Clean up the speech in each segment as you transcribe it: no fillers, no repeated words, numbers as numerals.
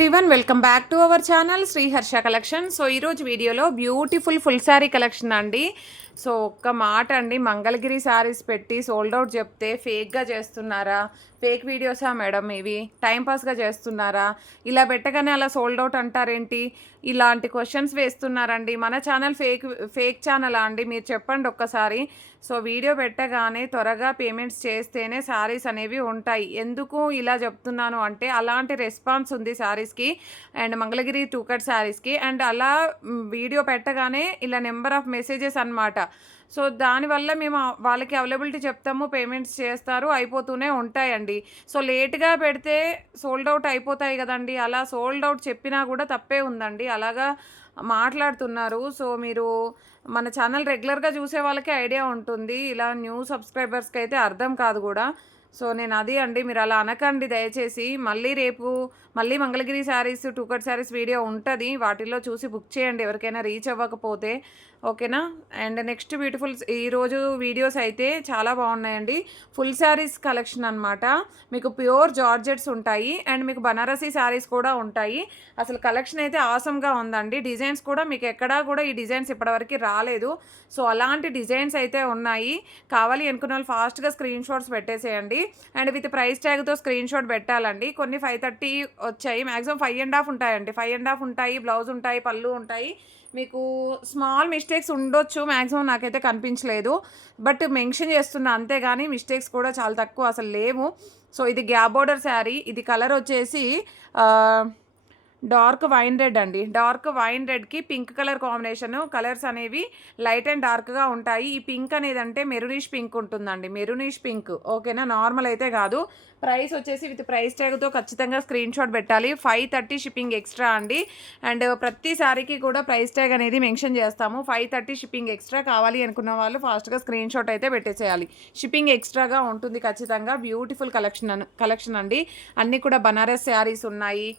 Everyone welcome back to our channel Shri Harsha collection. So ఈరోజు వీడియోలో beautiful full sari collection అండి. So ఒక్క మాట అండి, మంగళగిరి శారీస్ పెట్టి సోల్డ్ అవుట్ చెప్తే ఫేక్గా చేస్తున్నారా, ఫేక్ వీడియోసా మేడం ఇవి, టైంపాస్గా చేస్తున్నారా, ఇలా పెట్టగానే అలా సోల్డ్ అవుట్ అంటారేంటి, ఇలాంటి క్వశ్చన్స్ వేస్తున్నారండి. మన ఛానల్ ఫేక్ ఛానలా అండి, మీరు చెప్పండి ఒక్కసారి. సో వీడియో పెట్టగానే త్వరగా పేమెంట్స్ చేస్తేనే శారీస్ అనేవి ఉంటాయి. ఎందుకు ఇలా చెప్తున్నాను అంటే అలాంటి రెస్పాన్స్ ఉంది శారీస్కి అండ్ మంగళగిరి టూ కట్ శారీస్కి. అండ్ అలా వీడియో పెట్టగానే ఇలా నెంబర్ ఆఫ్ మెసేజెస్ అన్నమాట. సో దానివల్ల మేము వాళ్ళకి అవైలబిలిటీ చెప్తాము, పేమెంట్స్ చేస్తారు, అయిపోతూనే ఉంటాయండి. సో లేట్గా పెడితే సోల్డ్ అవుట్ అయిపోతాయి కదండి. అలా సోల్డ్ అవుట్ చెప్పినా కూడా తప్పే ఉందండి, అలాగా మాట్లాడుతున్నారు. సో మీరు మన ఛానల్ రెగ్యులర్గా చూసే వాళ్ళకి ఐడియా ఉంటుంది, ఇలా న్యూ సబ్స్క్రైబర్స్కి అయితే అర్థం కాదు కూడా. సో నేను అది అండి, మీరు అలా అనకండి దయచేసి. మళ్ళీ Mangalagiri saris two cut saris video ఉంటుంది, వాటిల్లో చూసి బుక్ చేయండి ఎవరికైనా రీచ్ అవ్వకపోతే, ఓకేనా. అండ్ నెక్స్ట్ బ్యూటిఫుల్ ఈరోజు వీడియోస్ అయితే చాలా బాగున్నాయండి. ఫుల్ శారీస్ కలెక్షన్ అనమాట. మీకు ప్యూర్ జార్జెట్స్ ఉంటాయి అండ్ మీకు బనారసీ శారీస్ కూడా ఉంటాయి. అసలు కలెక్షన్ అయితే ఆసమ్గా ఉందండి. డిజైన్స్ కూడా మీకు ఎక్కడా కూడా ఈ డిజైన్స్ ఇప్పటివరకు రాలేదు. సో అలాంటి డిజైన్స్ అయితే ఉన్నాయి. కావాలి అనుకున్న వాళ్ళు ఫాస్ట్గా స్క్రీన్ షాట్స్ పెట్టేసేయండి. అండ్ విత్ ప్రైస్ ట్యాగ్తో స్క్రీన్ షాట్ పెట్టాలండి. కొన్ని 530 వచ్చాయి, మ్యాక్సిమం 5.5 ఉంటాయండి. 5.5 ఉంటాయి, బ్లౌజ్ ఉంటాయి, పళ్ళు ఉంటాయి. మీకు స్మాల్ మిస్టేక్స్ ఉండొచ్చు, మ్యాక్సిమం నాకైతే కనిపించలేదు, బట్ మెన్షన్ చేస్తున్నా అంతేగాని మిస్టేక్స్ కూడా చాలా తక్కువ, అసలు లేవు. సో ఇది గ్యాప్ బోర్డర్ శారీ. ఇది కలర్ వచ్చేసి డార్క్ వైన్ రెడ్ అండి. డార్క్ వైన్ రెడ్కి పింక్ కలర్ కాంబినేషన్. కలర్స్ అనేవి లైట్ అండ్ డార్క్గా ఉంటాయి. ఈ పింక్ అనేది అంటే మెరూనిష్ పింక్ ఉంటుందండి, మెరూనిష్ పింక్, ఓకేనా, నార్మల్ అయితే కాదు. ప్రైస్ వచ్చేసి విత్ ప్రైస్ ట్యాగ్తో ఖచ్చితంగా స్క్రీన్ షాట్ పెట్టాలి. 530 షిప్పింగ్ ఎక్స్ట్రా అండి. అండ్ ప్రతి సారీకి కూడా ప్రైస్ ట్యాగ్ అనేది మెన్షన్ చేస్తాము. 530 షిప్పింగ్ ఎక్స్ట్రా. కావాలి అనుకున్న వాళ్ళు ఫాస్ట్గా స్క్రీన్ షాట్ అయితే పెట్టేసేయాలి. షిప్పింగ్ ఎక్స్ట్రాగా ఉంటుంది ఖచ్చితంగా. బ్యూటిఫుల్ కలెక్షన్ అండి. అన్నీ కూడా బనారస్ శారీస్ ఉన్నాయి.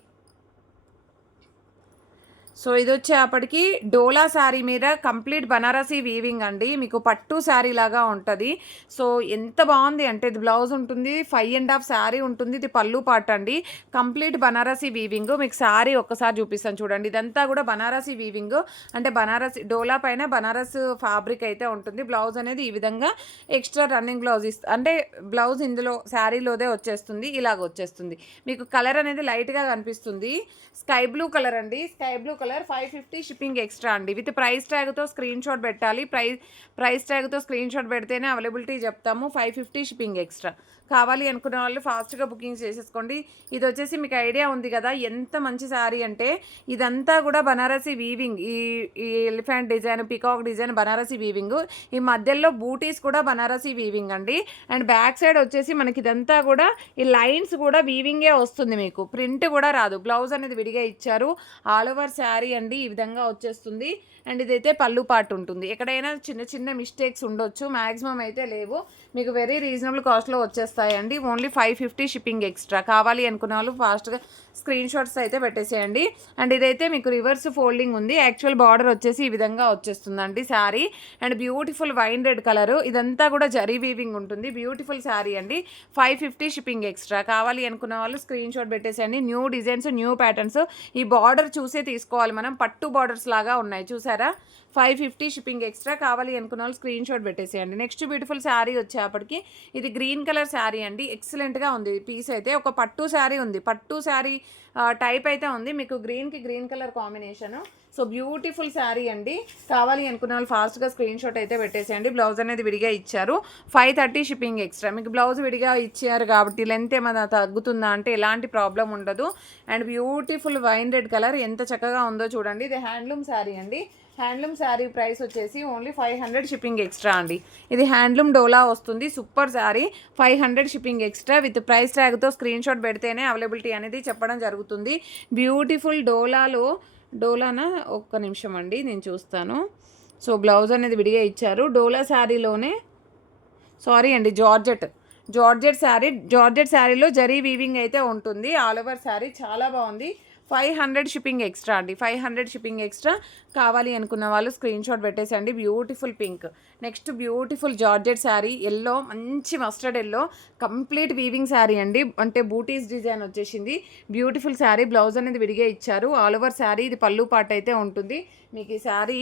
సో ఇది వచ్చేపటికి డోలా శారీ మీద కంప్లీట్ బనారసీ వీవింగ్ అండి. మీకు పట్టు శారీ లాగా ఉంటుంది. సో ఎంత బాగుంది అంటే, ఇది బ్లౌజ్ ఉంటుంది, 5.5 శారీ ఉంటుంది, ఇది పళ్ళు పాట అండి. Complete Banarasi weaving. మీకు శారీ ఒక్కసారి చూపిస్తాను చూడండి. ఇదంతా కూడా బనారసీ వీవింగ్, అంటే బనారసీ డోలా పైన బనారస్ ఫ్యాబ్రిక్ అయితే ఉంటుంది. బ్లౌజ్ అనేది ఈ విధంగా ఎక్స్ట్రా రన్నింగ్ బ్లౌజ్ అంటే బ్లౌజ్ ఇందులో శారీలోదే వచ్చేస్తుంది, ఇలాగ వచ్చేస్తుంది. మీకు కలర్ అనేది లైట్గా కనిపిస్తుంది, స్కై బ్లూ కలర్ అండి. Sky blue colour. 550 shipping extra అండి. విత్ ప్రైస్ ట్యాగ్తో స్క్రీన్ షాట్ పెట్టాలి. ప్రైస్ ట్యాగ్తో స్క్రీన్ షాట్ పెడితేనే అవైలబిలిటీ చెప్తాము. 550 షిప్పింగ్ ఎక్స్ట్రా. కావాలి అనుకునే వాళ్ళు ఫాస్ట్గా బుకింగ్ చేసేసుకోండి. ఇది వచ్చేసి మీకు ఐడియా ఉంది కదా ఎంత మంచి శారీ అంటే, ఇదంతా కూడా బనారసీ వీవింగ్. ఈ elephant design, peacock design Banarasi weaving. ఈ మధ్యలో బూటీస్ కూడా బనారసీ వీవింగ్ అండి. అండ్ బ్యాక్ సైడ్ వచ్చేసి మనకి ఇదంతా కూడా ఈ లైన్స్ కూడా వీవింగే వస్తుంది, మీకు ప్రింట్ కూడా రాదు. బ్లౌజ్ అనేది విడిగా ఇచ్చారు. ఆల్ ఓవర్ శారీ అండి ఈ విధంగా వచ్చేస్తుంది. అండ్ ఇదైతే పళ్ళు పాటు ఉంటుంది. ఎక్కడైనా చిన్న చిన్న మిస్టేక్స్ ఉండొచ్చు, మ్యాక్సిమం అయితే లేవు. మీకు వెరీ రీజనబుల్ కాస్ట్లో వచ్చేస్తాయండి. Only 550 shipping extra. కావాలి అనుకునే వాళ్ళు ఫాస్ట్గా స్క్రీన్ షాట్స్ అయితే పెట్టేసేయండి. అండ్ ఇదైతే మీకు రివర్స్ ఫోల్డింగ్ ఉంది. యాక్చువల్ బార్డర్ వచ్చేసి ఈ విధంగా వచ్చేస్తుందండి sari. And beautiful wine red colour. ఇదంతా కూడా జరీ వీవింగ్ ఉంటుంది. బ్యూటిఫుల్ శారీ అండి. 550 షిప్పింగ్ ఎక్స్ట్రా. కావాలి అనుకున్న వాళ్ళు స్క్రీన్ షాట్ పెట్టేసేయండి. New designs, new patterns. ఈ బార్డర్ చూసే తీసుకోవాలి మనం, పట్టు బార్డర్స్ లాగా ఉన్నాయి చూసారా. 550 షిప్పింగ్ ఎక్స్ట్రా. కావాలి అనుకున్న వాళ్ళు స్క్రీన్ షాట్ పెట్టేసేయండి. నెక్స్ట్ బ్యూటిఫుల్ శారీ వచ్చేప్పటికి ఇది గ్రీన్ కలర్ శారీ అండి. ఎక్సలెంట్గా ఉంది పీస్ అయితే. ఒక పట్టు శారీ ఉంది, పట్టు శారీ టైప్ అయితే ఉంది. మీకు గ్రీన్కి green colour combination. So beautiful sari అండి. కావాలి అనుకున్న వాళ్ళు ఫాస్ట్గా స్క్రీన్ షాట్ అయితే పెట్టేసేయండి. బ్లౌజ్ అనేది విడిగా ఇచ్చారు. 530 షిప్పింగ్ ఎక్స్ట్రా. మీకు బ్లౌజ్ విడిగా ఇచ్చారు కాబట్టి లెంత్ ఏమైనా తగ్గుతుందా అంటే ఎలాంటి ప్రాబ్లం ఉండదు. And beautiful wine red colour ఎంత చక్కగా ఉందో చూడండి. ఇది హ్యాండ్లూమ్ శారీ అండి. హ్యాండ్లూమ్ శారీ ప్రైస్ వచ్చేసి ఓన్లీ 500 షిప్పింగ్ ఎక్స్ట్రా అండి. ఇది హ్యాండ్లూమ్ డోలా వస్తుంది. Super sari. 500 shipping extra. With price ట్యాగ్తో స్క్రీన్ షాట్ పెడితేనే అవైలబిలిటీ అనేది చెప్పడం జరుగుతుంది. బ్యూటిఫుల్ డోలానా ఒక్క నిమిషం అండి నేను చూస్తాను. సో బ్లౌజ్ అనేది విడిగా ఇచ్చారు. డోలా శారీలోనే, సారీ అండి, జార్జెట్ శారీలో జరీ వీవింగ్ అయితే ఉంటుంది. ఆల్ ఓవర్ శారీ చాలా బాగుంది. 500 షిప్పింగ్ ఎక్స్ట్రా అండి. 500 షిప్పింగ్ ఎక్స్ట్రా. కావాలి అనుకున్న వాళ్ళు స్క్రీన్ షాట్ పెట్టేసేయండి. Beautiful pink. Next beautiful georgette sari, yellow, మంచి mustard yellow, complete weaving sari అండి. అంటే బూటీస్ డిజైన్ వచ్చేసింది. బ్యూటిఫుల్ శారీ. బ్లౌజ్ అనేది విడిగా ఇచ్చారు. All over sari. ఇది పళ్ళు పార్ట్ అయితే ఉంటుంది. మీకు ఈ శారీ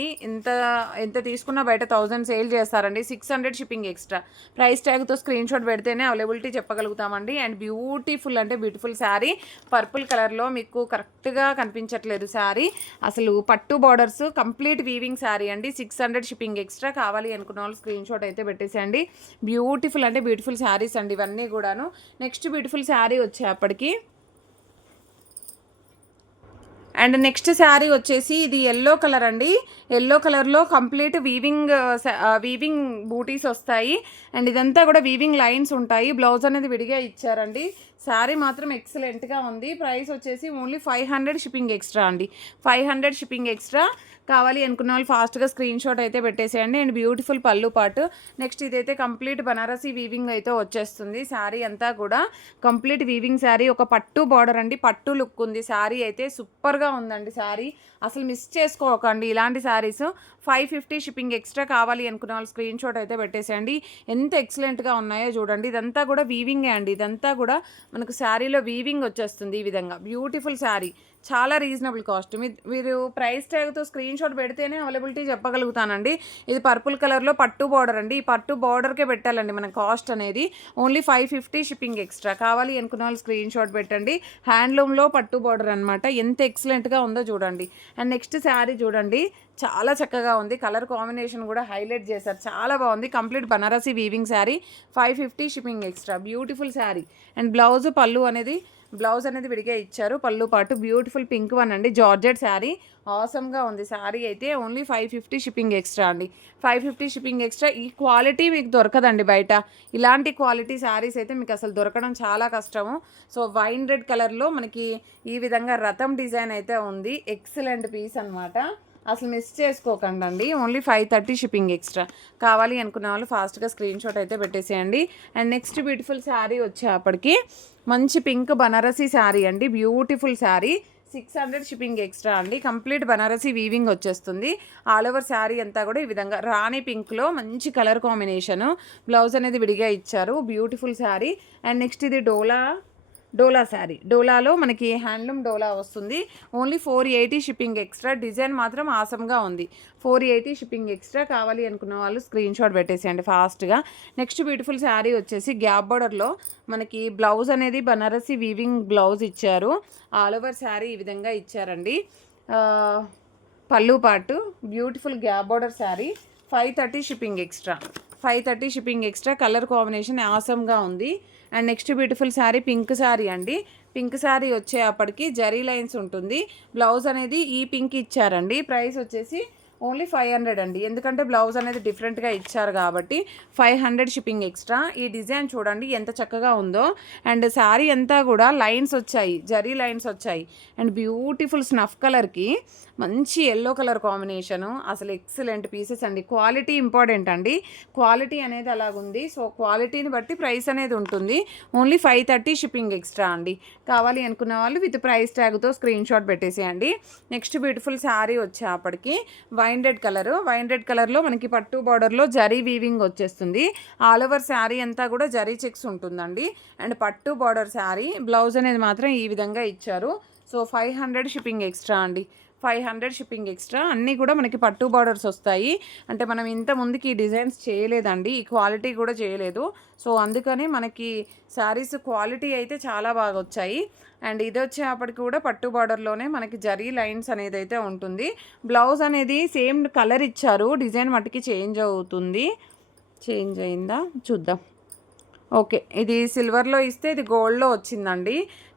ఎంత తీసుకున్నా బయట 1000 సేల్ చేస్తారండి. 600 షిప్పింగ్ ఎక్స్ట్రా. ప్రైస్ ట్యాగ్తో స్క్రీన్ షాట్ పెడితేనే అవైలబిలిటీ చెప్పగలుగుతామండి. అండ్ బ్యూటిఫుల్ అంటే బ్యూటిఫుల్ శారీ. పర్పుల్ కలర్లో మీకు కరెక్ట్గా కనిపించట్లేదు శారీ. అసలు పట్టు బార్డర్స్, కంప్లీట్ వీవింగ్ శారీ అండి. 600 షిప్పింగ్ ఎక్స్ట్రా. కావాలి అనుకున్న వాళ్ళు స్క్రీన్ షాట్ అయితే పెట్టేసేయండి. బ్యూటిఫుల్ అంటే బ్యూటిఫుల్ శారీస్ అండి ఇవన్నీ కూడాను. నెక్స్ట్ బ్యూటిఫుల్ శారీ వచ్చేప్పటికి అండ్ నెక్స్ట్ శారీ వచ్చేసి ఇది ఎల్లో కలర్ అండి. ఎల్లో కలర్లో కంప్లీట్ వీవింగ్ బూటీస్ వస్తాయి. అండ్ ఇదంతా కూడా వీవింగ్ లైన్స్ ఉంటాయి. బ్లౌజ్ అనేది విడిగా ఇచ్చారండి. శారీ మాత్రం ఎక్సలెంట్గా ఉంది. ప్రైస్ వచ్చేసి ఓన్లీ 500 షిప్పింగ్ ఎక్స్ట్రా అండి. 500 షిప్పింగ్ ఎక్స్ట్రా. కావాలి అనుకున్న వాళ్ళు ఫాస్ట్గా స్క్రీన్ షాట్ అయితే పెట్టేసేయండి. అండ్ బ్యూటిఫుల్ పళ్ళు పాటు. నెక్స్ట్ ఇదైతే కంప్లీట్ బనారసీ వీవింగ్ అయితే వచ్చేస్తుంది. శారీ అంతా కూడా కంప్లీట్ వీవింగ్ శారీ. ఒక పట్టు బార్డర్ అండి. పట్టు లుక్ ఉంది. శారీ అయితే సూపర్గా ఉందండి. శారీ అసలు మిస్ చేసుకోకండి ఇలాంటి శారీస్. 550 shipping extra. కావాలి అనుకున్న వాళ్ళు స్క్రీన్ షాట్ అయితే పెట్టేసేయండి. ఎంత ఎక్సలెంట్గా ఉన్నాయో చూడండి. ఇదంతా కూడా వీవింగే అండి. ఇదంతా కూడా మనకు శారీలో వీవింగ్ వచ్చేస్తుంది ఈ విధంగా. బ్యూటిఫుల్ శారీ. చాలా రీజనబుల్ కాస్ట్. మీరు ప్రైస్ ట్యాగ్తో స్క్రీన్ షాట్ పెడితేనే అవైలబిలిటీ చెప్పగలుగుతానండి. ఇది పర్పుల్ కలర్లో పట్టు బార్డర్ అండి. ఈ పట్టు బార్డర్కే పెట్టాలండి మన కాస్ట్ అనేది. Only 550 shipping extra. కావాలి అనుకున్న వాళ్ళు స్క్రీన్ షాట్ పెట్టండి. హ్యాండ్లూమ్లో పట్టు బార్డర్ అనమాట. ఎంత ఎక్సలెంట్గా ఉందో చూడండి. అండ్ నెక్స్ట్ శారీ చూడండి. చాలా చక్కగా ఉంది. కలర్ కాంబినేషన్ కూడా హైలైట్ చేశారు. చాలా బాగుంది. Complete Banarasi weaving sari. 550 shipping extra. Beautiful sari. And blouse అనేది విడిగా ఇచ్చారు. పళ్ళు పాటు బ్యూటిఫుల్ పింక్ వన్ అండి. జార్జెట్ శారీ. ఆసమ్గా ఉంది శారీ అయితే. ఓన్లీ 550 షిప్పింగ్ ఎక్స్ట్రా అండి. 550 షిప్పింగ్ ఎక్స్ట్రా. ఈ క్వాలిటీ మీకు దొరకదండి బయట. ఇలాంటి క్వాలిటీ శారీస్ అయితే మీకు అసలు దొరకడం చాలా కష్టము. సో వైన్ రెడ్ కలర్లో మనకి ఈ విధంగా రథం డిజైన్ అయితే ఉంది. ఎక్సలెంట్ పీస్ అనమాట. అసలు మిస్ చేసుకోకండి అండి. Only 530 shipping extra. కావాలి అనుకున్న వాళ్ళు ఫాస్ట్గా స్క్రీన్ షాట్ అయితే పెట్టేసేయండి. అండ్ నెక్స్ట్ బ్యూటిఫుల్ శారీ వచ్చేప్పటికి మంచి పింక్ బనారసీ శారీ అండి. బ్యూటిఫుల్ శారీ. 600 షిప్పింగ్ ఎక్స్ట్రా అండి. కంప్లీట్ బనారసీ వీవింగ్ వచ్చేస్తుంది. ఆల్ ఓవర్ శారీ అంతా కూడా ఈ విధంగా రాణి పింక్లో మంచి కలర్ కాంబినేషను. బ్లౌజ్ అనేది విడిగా ఇచ్చారు. బ్యూటిఫుల్ శారీ. అండ్ నెక్స్ట్ ఇది డోలా శారీ. డోలాలో మనకి హ్యాండ్లూమ్ డోలా వస్తుంది. Only 480 shipping extra. డిజైన్ మాత్రం ఆసమ్గా ఉంది. 480 షిప్పింగ్ ఎక్స్ట్రా. కావాలి అనుకున్న వాళ్ళు స్క్రీన్ షాట్ పెట్టేసేయండి ఫాస్ట్గా. నెక్స్ట్ బ్యూటిఫుల్ శారీ వచ్చేసి గ్యాప్ బార్డర్లో మనకి బ్లౌజ్ అనేది బనారసీ వీవింగ్ బ్లౌజ్ ఇచ్చారు. ఆల్ ఓవర్ శారీ ఈ విధంగా ఇచ్చారండి. పళ్ళు పాటు beautiful gap border sari. 530 shipping extra. 530 shipping extra. Colour combination ఆసమ్గా ఉంది. And next beautiful sari pink sari అండి. పింక్ శారీ వచ్చేప్పటికి జరీ లైన్స్ ఉంటుంది. బ్లౌజ్ అనేది ఈ పింక్ ఇచ్చారండి. ప్రైస్ వచ్చేసి ఓన్లీ 500 అండి. ఎందుకంటే బ్లౌజ్ అనేది డిఫరెంట్గా ఇచ్చారు కాబట్టి 500 షిప్పింగ్ ఎక్స్ట్రా. ఈ డిజైన్ చూడండి ఎంత చక్కగా ఉందో. అండ్ శారీ అంతా కూడా లైన్స్ వచ్చాయి. జరీ లైన్స్ వచ్చాయి. అండ్ బ్యూటిఫుల్ స్నఫ్ కలర్కి మంచి ఎల్లో కలర్ కాంబినేషను. అసలు ఎక్సలెంట్ పీసెస్ అండి. క్వాలిటీ ఇంపార్టెంట్ అండి. క్వాలిటీ అనేది అలాగుంది. సో క్వాలిటీని బట్టి ప్రైస్ అనేది ఉంటుంది. ఓన్లీ 530 షిప్పింగ్ ఎక్స్ట్రా అండి. కావాలి అనుకున్న వాళ్ళు విత్ ప్రైస్ ట్యాగ్తో స్క్రీన్ షాట్ పెట్టేసేయండి. నెక్స్ట్ బ్యూటిఫుల్ శారీ వచ్చేప్పటికి వైన్ రెడ్ కలర్లో మనకి పట్టు బార్డర్లో జరీ వీవింగ్ వచ్చేస్తుంది. ఆల్ ఓవర్ శారీ అంతా కూడా జరీ చెక్స్ ఉంటుందండి. అండ్ పట్టు బార్డర్ శారీ. బ్లౌజ్ అనేది మాత్రం ఈ విధంగా ఇచ్చారు. సో 500 షిప్పింగ్ ఎక్స్ట్రా అండి. 500 షిప్పింగ్ ఎక్స్ట్రా. అన్నీ కూడా మనకి పట్టు బార్డర్స్ వస్తాయి. అంటే మనం ఇంత ముందుకి ఈ డిజైన్స్ చేయలేదండి. ఈ క్వాలిటీ కూడా చేయలేదు. సో అందుకని మనకి శారీస్ క్వాలిటీ అయితే చాలా బాగా వచ్చాయి. అండ్ ఇది వచ్చేప్పటికి కూడా పట్టు బార్డర్లోనే మనకి జరీ లైన్స్ అనేది అయితే ఉంటుంది. బ్లౌజ్ అనేది సేమ్ కలర్ ఇచ్చారు. డిజైన్ మట్టుకి చేంజ్ అవుతుంది. చేంజ్ అయిందా చూద్దాం. ఓకే, ఇది సిల్వర్లో ఇస్తే ఇది గోల్డ్లో వచ్చిందండి.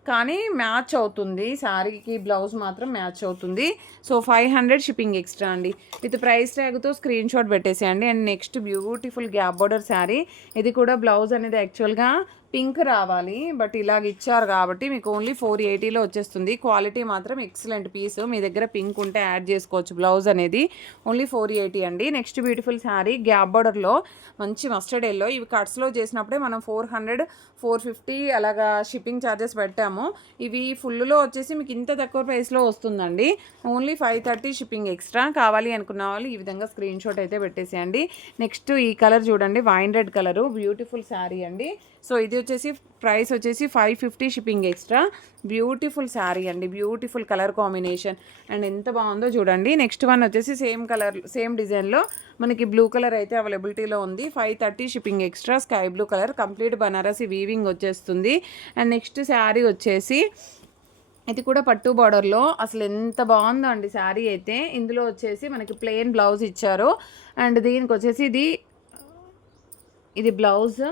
కానీ మ్యాచ్ అవుతుంది. శారీకి బ్లౌజ్ మాత్రం మ్యాచ్ అవుతుంది. సో 500 షిప్పింగ్ ఎక్స్ట్రా అండి. విత్ ప్రైస్ ట్యాగ్తో స్క్రీన్ షాట్ పెట్టేసేయండి. And next beautiful gap border sari. ఇది కూడా బ్లౌజ్ అనేది యాక్చువల్గా పింక్ రావాలి, బట్ ఇలాగ ఇచ్చారు కాబట్టి మీకు ఓన్లీ 480లో వచ్చేస్తుంది. క్వాలిటీ మాత్రం ఎక్సలెంట్ పీస్. మీ దగ్గర పింక్ ఉంటే యాడ్ చేసుకోవచ్చు. బ్లౌజ్ అనేది ఓన్లీ 480 అండి. నెక్స్ట్ బ్యూటిఫుల్ శారీ గ్యాప్ బార్డర్లో మంచి మస్టర్డ్ ఎల్లో. ఇవి కట్స్లో చేసినప్పుడే మనం 400, 450 అలాగా షిప్పింగ్ ఛార్జెస్ పెట్టాము. ఇవి ఫుల్లో వచ్చేసి మీకు ఇంత తక్కువ ప్రైస్లో వస్తుందండి. Only 530 shipping extra. కావాలి అనుకున్న వాళ్ళు ఈ విధంగా స్క్రీన్ షాట్ అయితే పెట్టేసేయండి. నెక్స్ట్ ఈ కలర్ చూడండి, wine red colour, beautiful sari అండి. సో ఇది వచ్చేసి ప్రైస్ వచ్చేసి 550 షిప్పింగ్ ఎక్స్ట్రా. బ్యూటిఫుల్ శారీ అండి, బ్యూటిఫుల్ కలర్ కాంబినేషన్ అండ్ ఎంత బాగుందో చూడండి. నెక్స్ట్ వన్ వచ్చేసి సేమ్ కలర్ సేమ్ డిజైన్లో మనకి బ్లూ కలర్ అయితే అవైలబిలిటీలో ఉంది. 530 shipping extra. Sky blue colour, complete Banarasi weaving వచ్చేస్తుంది. అండ్ నెక్స్ట్ శారీ వచ్చేసి ఇది కూడా పట్టు బార్డర్లో అసలు ఎంత బాగుందో అండి శారీ అయితే. ఇందులో వచ్చేసి మనకి ప్లెయిన్ బ్లౌజ్ ఇచ్చారు అండ్ దీనికి వచ్చేసి ఇది బ్లౌజ్,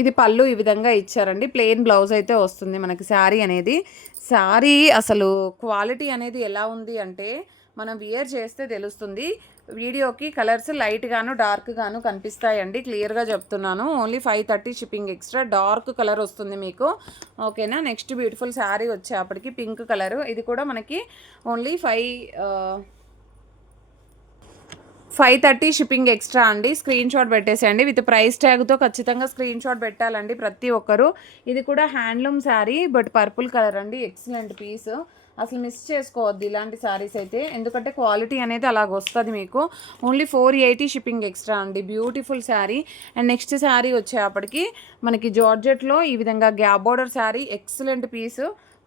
ఇది పళ్ళు ఈ విధంగా ఇచ్చారండి. ప్లెయిన్ బ్లౌజ్ అయితే వస్తుంది మనకి శారీ అనేది. శారీ అసలు క్వాలిటీ అనేది ఎలా ఉంది అంటే మనం వియర్ చేస్తే తెలుస్తుంది. వీడియోకి కలర్స్ లైట్గాను డార్క్గాను కనిపిస్తాయండి, క్లియర్గా చెప్తున్నాను. Only 530 shipping extra. Dark colour వస్తుంది మీకు, ఓకేనా. నెక్స్ట్ బ్యూటిఫుల్ శారీ వచ్చేప్పటికి పింక్ కలరు. ఇది కూడా మనకి ఓన్లీ 530 షిప్పింగ్ ఎక్స్ట్రా అండి. స్క్రీన్ షాట్ పెట్టేసేయండి. విత్ ప్రైస్ ట్యాగ్తో ఖచ్చితంగా స్క్రీన్ షాట్ పెట్టాలండి ప్రతి ఒక్కరు. ఇది కూడా handloom sari, but purple colour అండి. ఎక్సలెంట్ పీస్, అసలు మిస్ చేసుకోవద్దు ఇలాంటి శారీస్ అయితే, ఎందుకంటే క్వాలిటీ అనేది అలాగ వస్తుంది మీకు. ఓన్లీ 480 షిప్పింగ్ ఎక్స్ట్రా అండి. Beautiful sari. And next sari వచ్చేప్పటికి మనకి జార్జెట్లో ఈ విధంగా gap border sari, excellent piece.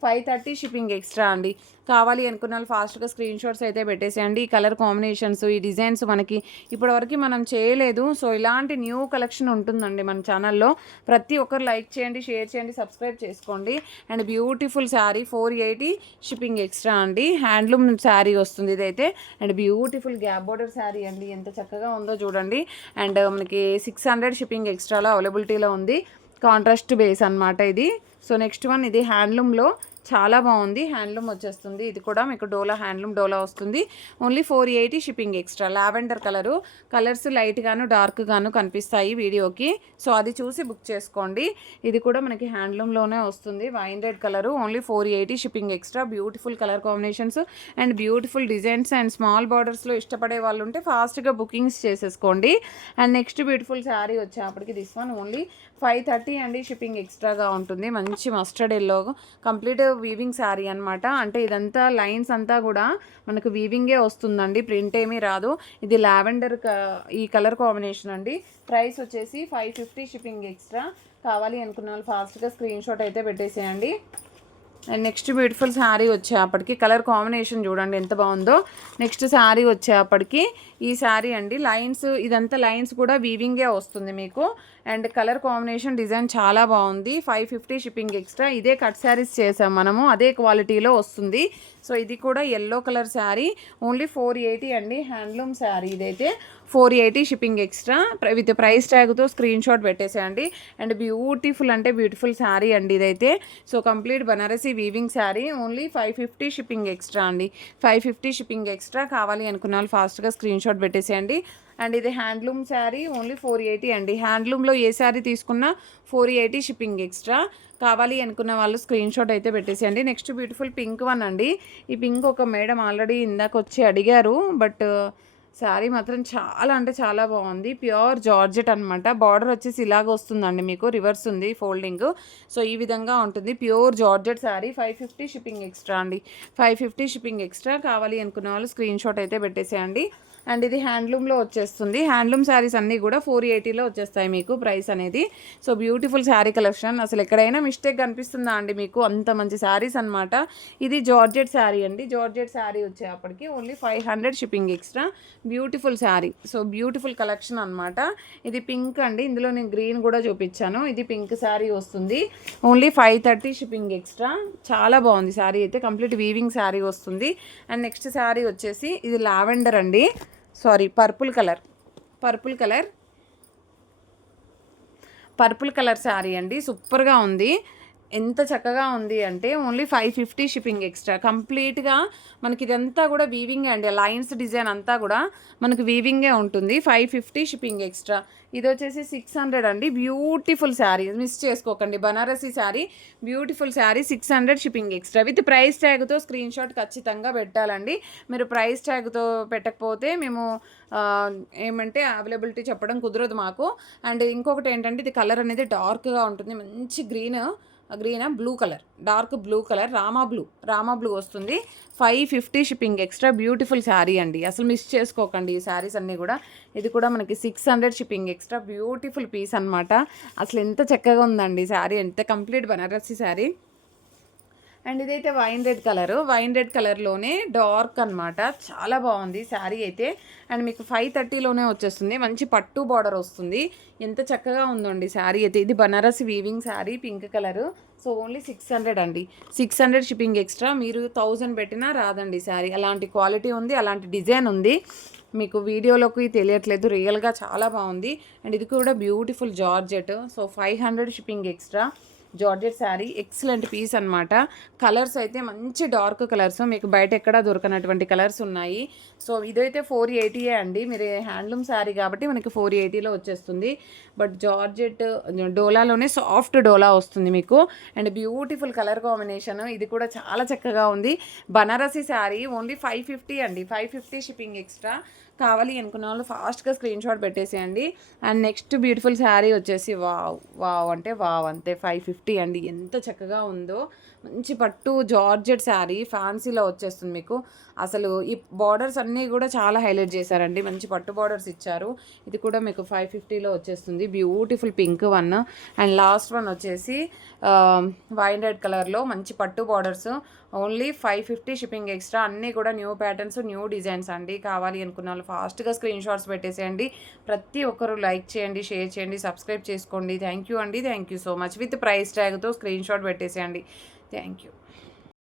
530 shipping extra అండి. కావాలి అనుకున్న వాళ్ళు ఫాస్ట్గా స్క్రీన్ షాట్స్ అయితే పెట్టేసేయండి. ఈ కలర్ కాంబినేషన్స్, ఈ డిజైన్స్ మనకి ఇప్పటివరకు మనం చేయలేదు. సో ఇలాంటి న్యూ కలెక్షన్ ఉంటుందండి మన ఛానల్లో. ప్రతి ఒక్కరు లైక్ చేయండి, షేర్ చేయండి, సబ్స్క్రైబ్ చేసుకోండి. And beautiful sari 480 shipping extra అండి. హ్యాండ్లూమ్ శారీ వస్తుంది ఇదైతే. And beautiful gap border sari అండి, ఎంత చక్కగా ఉందో చూడండి. అండ్ మనకి 600 షిప్పింగ్ ఎక్స్ట్రాలో అవైలబిలిటీలో ఉంది. కాంట్రాస్ట్ బేస్ అనమాట ఇది. సో నెక్స్ట్ వన్ ఇది హ్యాండ్లూమ్లో చాలా బాగుంది. హ్యాండ్లూమ్ వచ్చేస్తుంది. ఇది కూడా మీకు డోలా హ్యాండ్లూమ్ డోలా వస్తుంది. Only 480 shipping extra. Lavender colour, colours లైట్గాను డార్క్గాను కనిపిస్తాయి వీడియోకి. సో అది చూసి బుక్ చేసుకోండి. ఇది కూడా మనకి హ్యాండ్లూమ్లోనే వస్తుంది. Wine red colour, only 480 shipping extra. Beautiful colour combinations and beautiful designs and small బార్డర్స్లో ఇష్టపడే వాళ్ళు ఉంటే ఫాస్ట్గా బుకింగ్స్ చేసేసుకోండి. అండ్ నెక్స్ట్ బ్యూటిఫుల్ శారీ వచ్చేప్పటికి దిస్ వన్ ఓన్లీ 530 అండి. షిప్పింగ్ ఎక్స్ట్రాగా ఉంటుంది. మంచి mustard yellow complete weaving sari అనమాట. అంటే ఇదంతా లైన్స్ అంతా కూడా మనకు వీవింగే వస్తుందండి, ప్రింట్ ఏమీ రాదు. ఇది లావెండర్ ఈ కలర్ కాంబినేషన్ అండి. ప్రైస్ వచ్చేసి 550 షిప్పింగ్ ఎక్స్ట్రా. కావాలి అనుకున్న వాళ్ళు ఫాస్ట్గా స్క్రీన్ షాట్ అయితే పెట్టేసేయండి. అండ్ నెక్స్ట్ బ్యూటిఫుల్ శారీ వచ్చేప్పటికి కలర్ కాంబినేషన్ చూడండి ఎంత బాగుందో. నెక్స్ట్ శారీ వచ్చేప్పటికి ఈ శారీ అండి. లైన్స్, ఇదంతా లైన్స్ కూడా వీవింగే వస్తుంది మీకు. అండ్ కలర్ కాంబినేషన్ డిజైన్ చాలా బాగుంది. 550 షిప్పింగ్ ఎక్స్ట్రా. ఇదే కట్ శారీస్ చేసాం మనము, అదే క్వాలిటీలో వస్తుంది. సో ఇది కూడా ఎల్లో కలర్ శారీ, ఓన్లీ 480 అండి. హ్యాండ్లూమ్ శారీ ఇదైతే 480 షిప్పింగ్ ఎక్స్ట్రా. విత్ ప్రైస్ ట్యాగ్తో స్క్రీన్ షాట్ పెట్టేసేయండి. అండ్ బ్యూటిఫుల్ అంటే బ్యూటిఫుల్ శారీ అండి ఇదైతే. So complete Banarasi weaving sari, only 550 shipping extra అండి. 550 షిప్పింగ్ ఎక్స్ట్రా. కావాలి అనుకున్న వాళ్ళు ఫాస్ట్గా స్క్రీన్ షాట్ పెట్టేసేయండి. అండ్ ఇది హ్యాండ్లూమ్ శారీ, ఓన్లీ 480 అండి. హ్యాండ్లూమ్లో ఏ శారీ తీసుకున్నా 480 షిప్పింగ్ ఎక్స్ట్రా. కావాలి అనుకున్న వాళ్ళు స్క్రీన్ షాట్ అయితే పెట్టేసేయండి. నెక్స్ట్ బ్యూటిఫుల్ పింక్ వన్ అండి. ఈ పింక్ ఒక మేడం ఆల్రెడీ ఇందాక వచ్చి అడిగారు, బట్ శారీ మాత్రం చాలా అంటే చాలా బాగుంది. ప్యూర్ జార్జెట్ అనమాట. బార్డర్ వచ్చేసి ఇలాగ వస్తుందండి మీకు, రివర్స్ ఉంది ఫోల్డింగ్. సో ఈ విధంగా ఉంటుంది. Pure georgette sari. 550 shipping extra అండి. 550 షిప్పింగ్ ఎక్స్ట్రా. కావాలి అనుకున్న వాళ్ళు స్క్రీన్ షాట్ అయితే పెట్టేసేయండి. అండ్ ఇది హ్యాండ్లూమ్లో వచ్చేస్తుంది. హ్యాండ్లూమ్ శారీస్ అన్నీ కూడా 480లో వచ్చేస్తాయి మీకు ప్రైస్ అనేది. So beautiful sari collection. అసలు ఎక్కడైనా మిస్టేక్ కనిపిస్తుందా అండి మీకు? అంత మంచి శారీస్ అనమాట. ఇది జార్జెట్ శారీ అండి. జార్జెట్ శారీ వచ్చేప్పటికి only 500 shipping extra. Beautiful sari. So beautiful collection అనమాట. ఇది పింక్ అండి. ఇందులో నేను గ్రీన్ కూడా చూపించాను. ఇది పింక్ శారీ వస్తుంది. Only 530 shipping extra. చాలా బాగుంది శారీ అయితే. కంప్లీట్ వీవింగ్ శారీ వస్తుంది. అండ్ నెక్స్ట్ శారీ వచ్చేసి ఇది లావెండర్ అండి, సారీ పర్పుల్ కలర్ శారీ అండి. సూపర్గా ఉంది. ఎంత చక్కగా ఉంది అంటే ఓన్లీ 550 షిప్పింగ్ ఎక్స్ట్రా. కంప్లీట్‌గా మనకి ఇదంతా కూడా వీవింగే అండి. లైన్స్ డిజైన్ అంతా కూడా మనకు వీవింగే ఉంటుంది. 550 షిప్పింగ్ ఎక్స్ట్రా. ఇదొచ్చేసి 600 అండి. బ్యూటిఫుల్ శారీ మిస్ చేసుకోకండి. Banarasi sari, beautiful sari 600 shipping extra. With price ట్యాగ్తో స్క్రీన్ షాట్ ఖచ్చితంగా పెట్టాలండి. మీరు ప్రైస్ ట్యాగ్తో పెట్టకపోతే మేము ఏమంటే అవైలబిలిటీ చెప్పడం కుదరదు మాకు. అండ్ ఇంకొకటి ఏంటంటే ఇది కలర్ అనేది డార్క్గా ఉంటుంది. మంచి blue colour, dark blue colour, Rama blue వస్తుంది. 550 షిప్పింగ్ ఎక్స్ట్రా. బ్యూటిఫుల్ శారీ అండి, అసలు మిస్ చేసుకోకండి ఈ శారీస్ అన్నీ కూడా. ఇది కూడా మనకి 600 షిప్పింగ్ ఎక్స్ట్రా. బ్యూటిఫుల్ పీస్ అనమాట. అసలు ఎంత చక్కగా ఉందండి శారీ, ఎంత కంప్లీట్ బనారసి శారీ. అండ్ ఇదైతే వైన్ రెడ్ కలర్లోనే డార్క్ అనమాట. చాలా బాగుంది శారీ అయితే. అండ్ మీకు 530లోనే వచ్చేస్తుంది. మంచి పట్టు బార్డర్ వస్తుంది. ఎంత చక్కగా ఉందండి శారీ అయితే. ఇది Banarasi weaving sari, pink colour. So only 600 అండి. 600 షిప్పింగ్ ఎక్స్ట్రా. మీరు 1000 పెట్టినా రాదండి శారీ. అలాంటి క్వాలిటీ ఉంది, అలాంటి డిజైన్ ఉంది. మీకు వీడియోలోకి తెలియట్లేదు, రియల్గా చాలా బాగుంది. అండ్ ఇది కూడా beautiful georgette. So 500 shipping extra. Georgette sari, excellent piece అనమాట. కలర్స్ అయితే మంచి డార్క్ కలర్స్, మీకు బయట ఎక్కడా దొరకనటువంటి కలర్స్ ఉన్నాయి. సో ఇదైతే 480 అండి. మీరు హ్యాండ్లూమ్ శారీ కాబట్టి మనకి 480లో వచ్చేస్తుంది. బట్ జార్జెట్ డోలాలోనే సాఫ్ట్ డోలా వస్తుంది మీకు. And beautiful colour combination. ఇది కూడా చాలా చక్కగా ఉంది. బనారసి శారీ ఓన్లీ 550 అండి. 550 షిప్పింగ్ ఎక్స్ట్రా. కావాలి అనుకున్న వాళ్ళు ఫాస్ట్గా స్క్రీన్ షాట్ పెట్టేసేయండి. అండ్ నెక్స్ట్ బ్యూటిఫుల్ శారీ వచ్చేసి వావ్ అంటే వావ్ అంతే. 550 అండి. ఎంత చక్కగా ఉందో. మంచి పట్టు జార్జెట్ శారీ, ఫ్యాన్సీలో వచ్చేస్తుంది మీకు. అసలు ఈ బార్డర్స్ అన్నీ కూడా చాలా హైలైట్ చేశారండి. మంచి పట్టు బార్డర్స్ ఇచ్చారు. ఇది కూడా మీకు 550లో వచ్చేస్తుంది. Beautiful pink one. And last one వచ్చేసి వైన్ రెడ్ కలర్లో మంచి పట్టు బార్డర్స్. Only 550 shipping extra. అన్నీ కూడా న్యూ ప్యాటర్న్స్, న్యూ డిజైన్స్ అండి. కావాలి అనుకున్న వాళ్ళు ఫాస్ట్గా స్క్రీన్ షాట్స్ పెట్టేసేయండి. ప్రతి ఒక్కరు లైక్ చేయండి, షేర్ చేయండి, సబ్స్క్రైబ్ చేసుకోండి. థ్యాంక్ యూ అండి. Thank you so much. With price ట్యాగ్తో స్క్రీన్ షాట్ పెట్టేసేయండి. Thank you.